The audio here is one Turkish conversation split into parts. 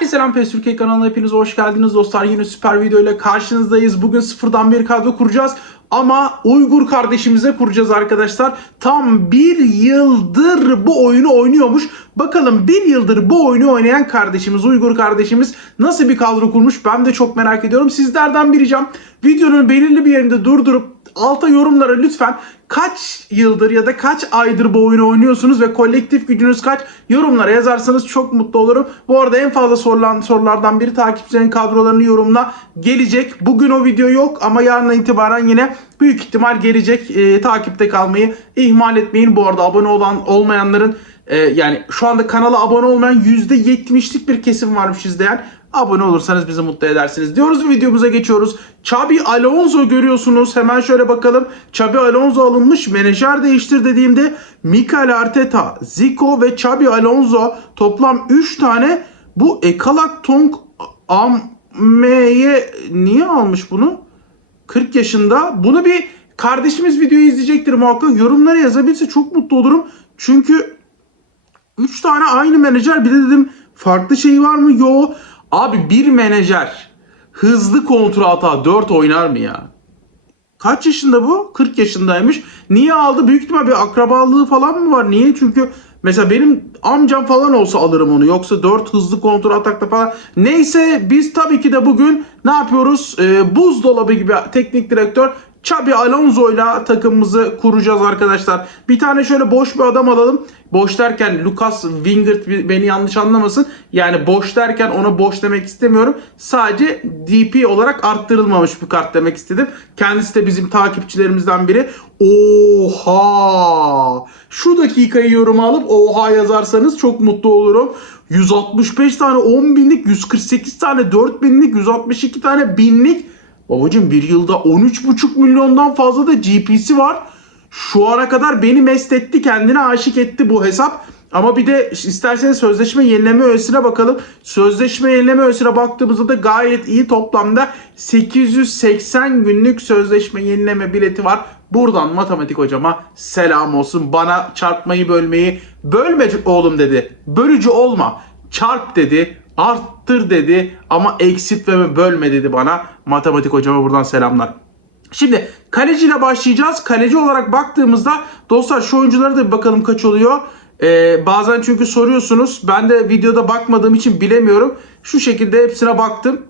Herkese selam PES Türkiye kanalına hepiniz hoş geldiniz dostlar. Yine süper video ile karşınızdayız. Bugün sıfırdan bir kadro kuracağız. Ama Uygur kardeşimize kuracağız arkadaşlar. Tam bir yıldır bu oyunu oynuyormuş. Bakalım bir yıldır bu oyunu oynayan kardeşimiz, Uygur kardeşimiz nasıl bir kadro kurmuş ben de çok merak ediyorum. Sizlerden bir ricam videonun belirli bir yerinde durdurup alta yorumlara lütfen kaç yıldır ya da kaç aydır bu oyunu oynuyorsunuz ve kolektif gücünüz kaç yorumlara yazarsanız çok mutlu olurum. Bu arada en fazla sorulan sorulardan biri takipçilerin kadrolarını yorumla gelecek. Bugün o video yok ama yarından itibaren yine büyük ihtimal gelecek. Ee, takipte kalmayı ihmal etmeyin. Bu arada abone olan olmayanların e, yani şu anda kanala abone olmayan %70'lik bir kesim varmış izleyen. Abone olursanız bizi mutlu edersiniz diyoruz ve videomuza geçiyoruz. Xabi Alonso görüyorsunuz. Hemen şöyle bakalım. Xabi Alonso alınmış. Menajer değiştir dediğimde Mikel Arteta, Zico ve Xabi Alonso toplam 3 tane bu Ekalak Tong Amme'ye niye almış bunu? 40 yaşında. Bunu bir kardeşimiz videoyu izleyecektir muhakkak. Yorumlara yazabilirse çok mutlu olurum. Çünkü 3 tane aynı menajer. Bir de dedim farklı şey var mı? Yo. Abi bir menajer hızlı kontrata 4 oynar mı ya? Kaç yaşında bu? 40 yaşındaymış. Niye aldı? Büyük ihtimal bir akrabalığı falan mı var? Niye? Çünkü mesela benim amcam falan olsa alırım onu. Yoksa 4 hızlı kontrol atakta falan. Neyse biz tabii ki de bugün ne yapıyoruz? Ee, buzdolabı gibi teknik direktör Xabi Alonso ile takımımızı kuracağız arkadaşlar. Bir tane şöyle boş bir adam alalım. Boş derken Lucas Wingert beni yanlış anlamasın. Yani boş derken ona boş demek istemiyorum. Sadece DP olarak arttırılmamış bir kart demek istedim. Kendisi de bizim takipçilerimizden biri. Oha! Şu dakikayı yoruma alıp oha yazarsanız çok mutlu olurum. 165 tane 10 binlik, 148 tane 4 binlik, 162 tane binlik. Babacım bir yılda 13,5 milyondan fazla da GP'si var. Şu ana kadar beni mest etti, kendine aşık etti bu hesap. Ama bir de isterseniz sözleşme yenileme öğesine bakalım. Sözleşme yenileme öğesine baktığımızda da gayet iyi toplamda 880 günlük sözleşme yenileme bileti var. Buradan matematik hocama selam olsun. Bana çarpmayı bölmeyi bölme oğlum dedi. Bölücü olma. Çarp dedi. Arttır dedi ama eksiltme bölme dedi bana. Matematik hocama buradan selamlar. Şimdi kaleciyle başlayacağız. Kaleci olarak baktığımızda dostlar şu oyunculara da bir bakalım kaç oluyor. Ee, bazen çünkü soruyorsunuz. Ben de videoda bakmadığım için bilemiyorum. Şu şekilde hepsine baktım.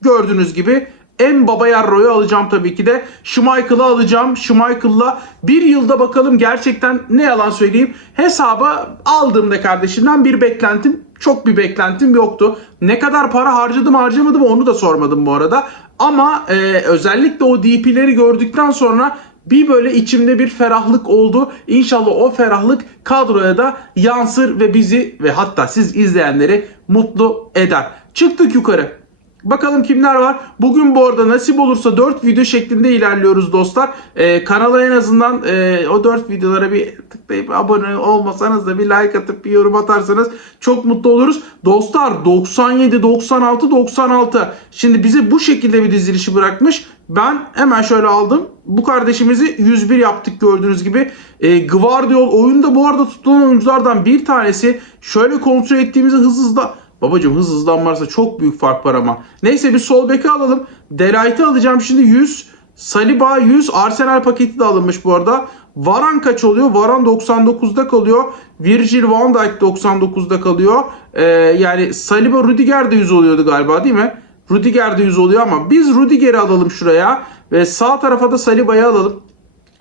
Gördüğünüz gibi en baba Yarro'yu alacağım tabii ki de. Schmeichel'ı alacağım. Schmeichel'la bir yılda bakalım gerçekten ne yalan söyleyeyim. Hesaba aldığımda kardeşimden bir beklentim çok bir beklentim yoktu. Ne kadar para harcadım harcamadım onu da sormadım bu arada. Ama e, özellikle o DP'leri gördükten sonra bir böyle içimde bir ferahlık oldu. İnşallah o ferahlık kadroya da yansır ve bizi ve hatta siz izleyenleri mutlu eder. Çıktık yukarı. Bakalım kimler var. Bugün bu arada nasip olursa 4 video şeklinde ilerliyoruz dostlar. Ee, kanala en azından e, o 4 videolara bir tıklayıp abone olmasanız da bir like atıp bir yorum atarsanız çok mutlu oluruz. Dostlar 97, 96, 96. Şimdi bize bu şekilde bir dizilişi bırakmış. Ben hemen şöyle aldım. Bu kardeşimizi 101 yaptık gördüğünüz gibi. E, Gvardiol oyunda bu arada tutulan oyunculardan bir tanesi. Şöyle kontrol ettiğimizde hız hızla Babacım hız hızdan varsa çok büyük fark var ama. Neyse bir sol beki alalım. Delight'ı alacağım şimdi 100. Saliba 100. Arsenal paketi de alınmış bu arada. Varan kaç oluyor? Varan 99'da kalıyor. Virgil van Dijk 99'da kalıyor. Ee, yani Saliba Rudiger de 100 oluyordu galiba değil mi? Rudiger de 100 oluyor ama biz Rudiger'i alalım şuraya. Ve sağ tarafa da Saliba'yı alalım.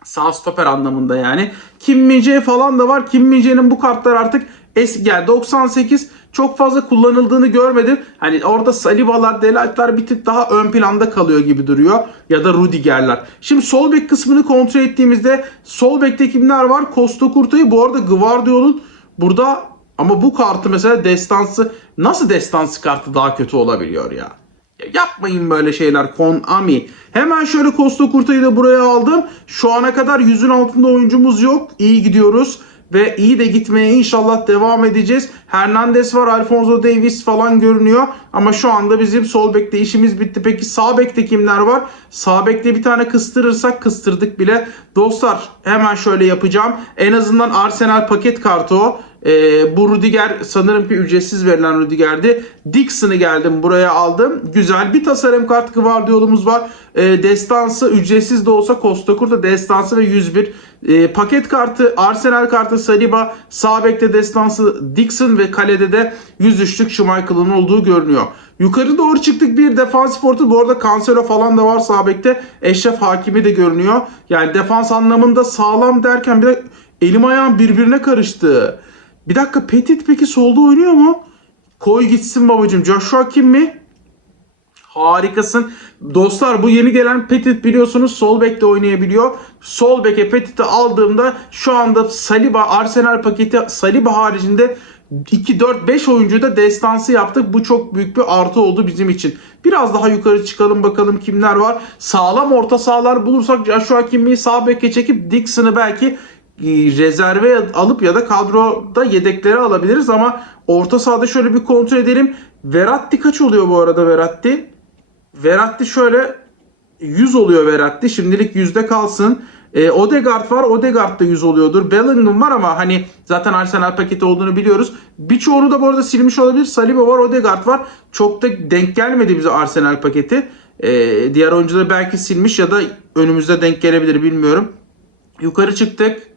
Sağ stoper anlamında yani. Kim Minje falan da var. Kim Minje'nin bu kartlar artık eski yani 98 çok fazla kullanıldığını görmedim. Hani orada Saliba'lar, Delight'lar bir tık daha ön planda kalıyor gibi duruyor. Ya da Rudiger'ler. Şimdi sol bek kısmını kontrol ettiğimizde sol bekte kimler var? Costa Curta'yı bu arada Gvardiol'un burada ama bu kartı mesela destansı nasıl destansı kartı daha kötü olabiliyor ya? Ya yapmayın böyle şeyler Konami. Hemen şöyle Costa Curta'yı da buraya aldım. Şu ana kadar yüzün altında oyuncumuz yok. İyi gidiyoruz ve iyi de gitmeye inşallah devam edeceğiz. Hernandez var, Alfonso Davis falan görünüyor. Ama şu anda bizim sol bekte işimiz bitti. Peki sağ bekte kimler var? Sağ bekte bir tane kıstırırsak kıstırdık bile. Dostlar hemen şöyle yapacağım. En azından Arsenal paket kartı o. Ee, bu Rudiger sanırım ki ücretsiz verilen Rudiger'di. Dixon'ı geldim buraya aldım. Güzel bir tasarım kartı Guardiola'mız var. Ee, destansı ücretsiz de olsa Costa Curta destansı ve 101. Ee, paket kartı Arsenal kartı Saliba. Sağ bekte destansı Dixon ve kalede de 103'lük Schmeichel'ın olduğu görünüyor. Yukarı doğru çıktık bir defans portu. Bu arada Cancelo falan da var sağ bekte. Eşref Hakimi de görünüyor. Yani defans anlamında sağlam derken bir de elim ayağım birbirine karıştı. Bir dakika Petit peki solda oynuyor mu? Koy gitsin babacım. Joshua kim mi? Harikasın. Dostlar bu yeni gelen Petit biliyorsunuz sol bekte oynayabiliyor. Sol beke Petit'i aldığımda şu anda Saliba Arsenal paketi Saliba haricinde 2 4 5 oyuncuyu da destansı yaptık. Bu çok büyük bir artı oldu bizim için. Biraz daha yukarı çıkalım bakalım kimler var. Sağlam orta sahalar bulursak Joshua Kimmy'yi sağ beke çekip Dixon'ı belki rezerve alıp ya da kadroda yedekleri alabiliriz ama orta sahada şöyle bir kontrol edelim. Verratti kaç oluyor bu arada Verratti? Verratti şöyle 100 oluyor Verratti. Şimdilik yüzde kalsın. E, Odegaard var. Odegaard da 100 oluyordur. Bellingham var ama hani zaten Arsenal paketi olduğunu biliyoruz. Birçoğunu da bu arada silmiş olabilir. Saliba var, Odegaard var. Çok da denk gelmedi bize Arsenal paketi. E, diğer oyuncuları belki silmiş ya da önümüzde denk gelebilir bilmiyorum. Yukarı çıktık.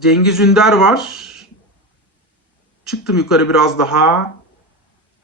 Cengiz Ünder var. Çıktım yukarı biraz daha.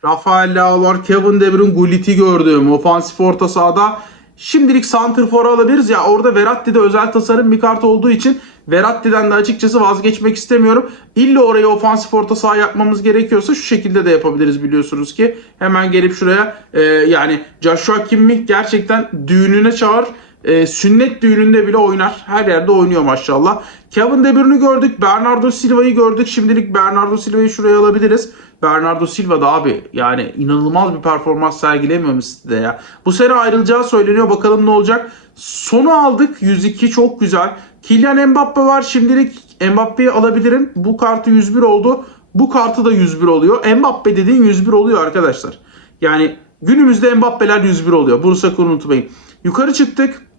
Rafael Leao var. Kevin De Bruyne Gullit'i gördüm. Ofansif orta sahada. Şimdilik Santrfor'u alabiliriz. Ya orada Verratti'de özel tasarım bir kart olduğu için Verratti'den de açıkçası vazgeçmek istemiyorum. İlla oraya ofansif orta saha yapmamız gerekiyorsa şu şekilde de yapabiliriz biliyorsunuz ki. Hemen gelip şuraya e, yani Joshua Kimmich gerçekten düğününe çağır. E, sünnet düğününde bile oynar. Her yerde oynuyor maşallah. Kevin De Bruyne'ü gördük. Bernardo Silva'yı gördük. Şimdilik Bernardo Silva'yı şuraya alabiliriz. Bernardo Silva da abi yani inanılmaz bir performans sergilemiyor mu de ya. Bu sene ayrılacağı söyleniyor. Bakalım ne olacak. Sonu aldık. 102 çok güzel. Kylian Mbappe var. Şimdilik Mbappe'yi alabilirim. Bu kartı 101 oldu. Bu kartı da 101 oluyor. Mbappe dediğin 101 oluyor arkadaşlar. Yani günümüzde Mbappe'ler 101 oluyor. Bunu sakın unutmayın. Yukarı çıktık.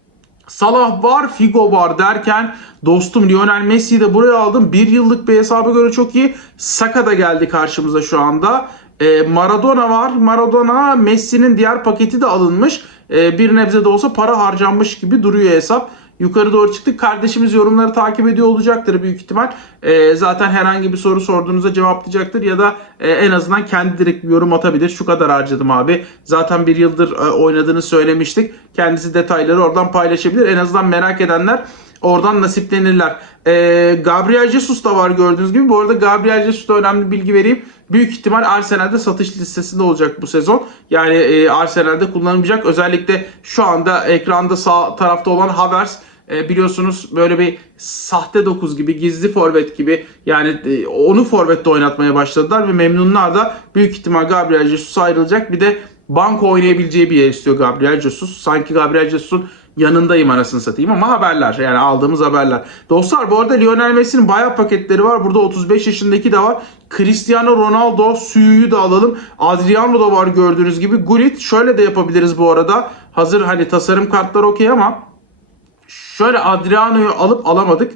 Salah var, Figo var derken dostum Lionel Messi'yi de buraya aldım. Bir yıllık bir hesaba göre çok iyi. Saka da geldi karşımıza şu anda. Ee, Maradona var. Maradona Messi'nin diğer paketi de alınmış. Ee, bir nebze de olsa para harcanmış gibi duruyor hesap. Yukarı doğru çıktık. Kardeşimiz yorumları takip ediyor olacaktır büyük ihtimal. Ee, zaten herhangi bir soru sorduğunuzda cevaplayacaktır ya da e, en azından kendi direkt bir yorum atabilir. Şu kadar harcadım abi. Zaten bir yıldır e, oynadığını söylemiştik. Kendisi detayları oradan paylaşabilir. En azından merak edenler oradan nasiplenirler. Ee, Gabriel Jesus da var gördüğünüz gibi. Bu arada Gabriel Jesus'ta önemli bilgi vereyim. Büyük ihtimal Arsenal'de satış listesinde olacak bu sezon. Yani e, Arsenal'de kullanılmayacak. Özellikle şu anda ekranda sağ tarafta olan Havertz e, biliyorsunuz böyle bir sahte dokuz gibi, gizli forvet gibi yani e, onu forvette oynatmaya başladılar ve memnunlar da büyük ihtimal Gabriel Jesus ayrılacak. Bir de banko oynayabileceği bir yer istiyor Gabriel Jesus. Sanki Gabriel Jesus'un yanındayım anasını satayım ama haberler yani aldığımız haberler. Dostlar bu arada Lionel Messi'nin bayağı paketleri var. Burada 35 yaşındaki de var. Cristiano Ronaldo, Suyu'yu da alalım. Adriano da var gördüğünüz gibi. Gullit şöyle de yapabiliriz bu arada. Hazır hani tasarım kartlar okey ama şöyle Adriano'yu alıp alamadık.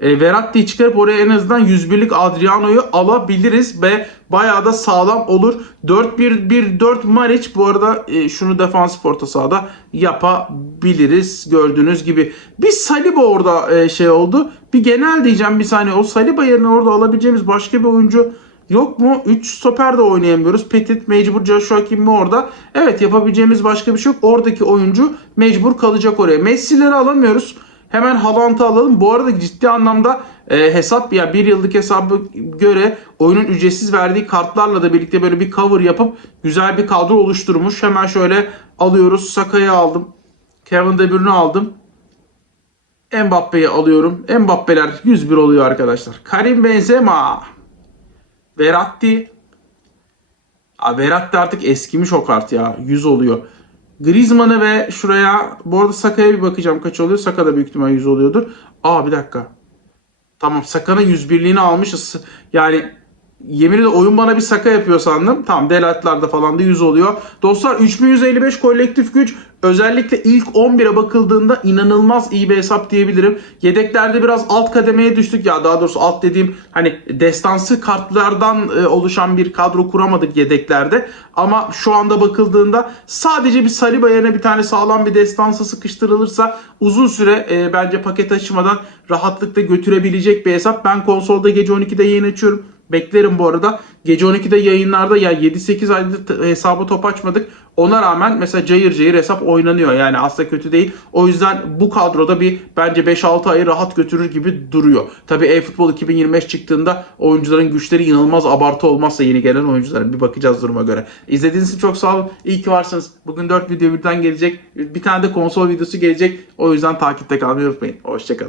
E, Verratti'yi çıkarıp oraya en azından 101'lik Adriano'yu alabiliriz ve bayağı da sağlam olur. 4-1-1-4 Maric bu arada e, şunu defansif orta sahada yapabiliriz gördüğünüz gibi. Bir Saliba orada e, şey oldu. Bir genel diyeceğim bir saniye. O Saliba yerine orada alabileceğimiz başka bir oyuncu Yok mu? 3 stoper de oynayamıyoruz. Petit mecbur Joshua Kimm'i orada. Evet yapabileceğimiz başka bir şey yok. Oradaki oyuncu mecbur kalacak oraya. Messi'leri alamıyoruz. Hemen Haaland'ı alalım. Bu arada ciddi anlamda e, hesap ya bir yıllık hesabı göre oyunun ücretsiz verdiği kartlarla da birlikte böyle bir cover yapıp güzel bir kadro oluşturmuş. Hemen şöyle alıyoruz. Saka'yı aldım. Kevin De Bruyne'ü aldım. Mbappe'yi alıyorum. Mbappe'ler 101 oluyor arkadaşlar. Karim Benzema. Verratti. Abi Verratti artık eskimiş o kart ya. 100 oluyor. Griezmann'ı ve şuraya bu arada Saka'ya bir bakacağım kaç oluyor. Saka da büyük ihtimal 100 oluyordur. Aa bir dakika. Tamam Saka'nın 101'liğini almışız. Yani yemin ederim oyun bana bir Saka yapıyor sandım. Tamam Delatlar'da falan da 100 oluyor. Dostlar 3155 kolektif güç Özellikle ilk 11'e bakıldığında inanılmaz iyi bir hesap diyebilirim. Yedeklerde biraz alt kademeye düştük ya daha doğrusu alt dediğim hani destansı kartlardan e, oluşan bir kadro kuramadık yedeklerde. Ama şu anda bakıldığında sadece bir Saliba yerine bir tane sağlam bir destansı sıkıştırılırsa uzun süre e, bence paket açmadan rahatlıkla götürebilecek bir hesap. Ben konsolda gece 12'de yayın açıyorum. Beklerim bu arada. Gece 12'de yayınlarda ya 7-8 aydır hesabı top açmadık. Ona rağmen mesela cayır cayır hesap oynanıyor. Yani aslında kötü değil. O yüzden bu kadroda bir bence 5-6 ayı rahat götürür gibi duruyor. Tabii e-futbol 2025 çıktığında oyuncuların güçleri inanılmaz abartı olmazsa yeni gelen oyuncuların bir bakacağız duruma göre. İzlediğiniz için çok sağ olun. İyi ki varsınız. Bugün 4 video birden gelecek. Bir tane de konsol videosu gelecek. O yüzden takipte kalmayı unutmayın. Hoşçakalın.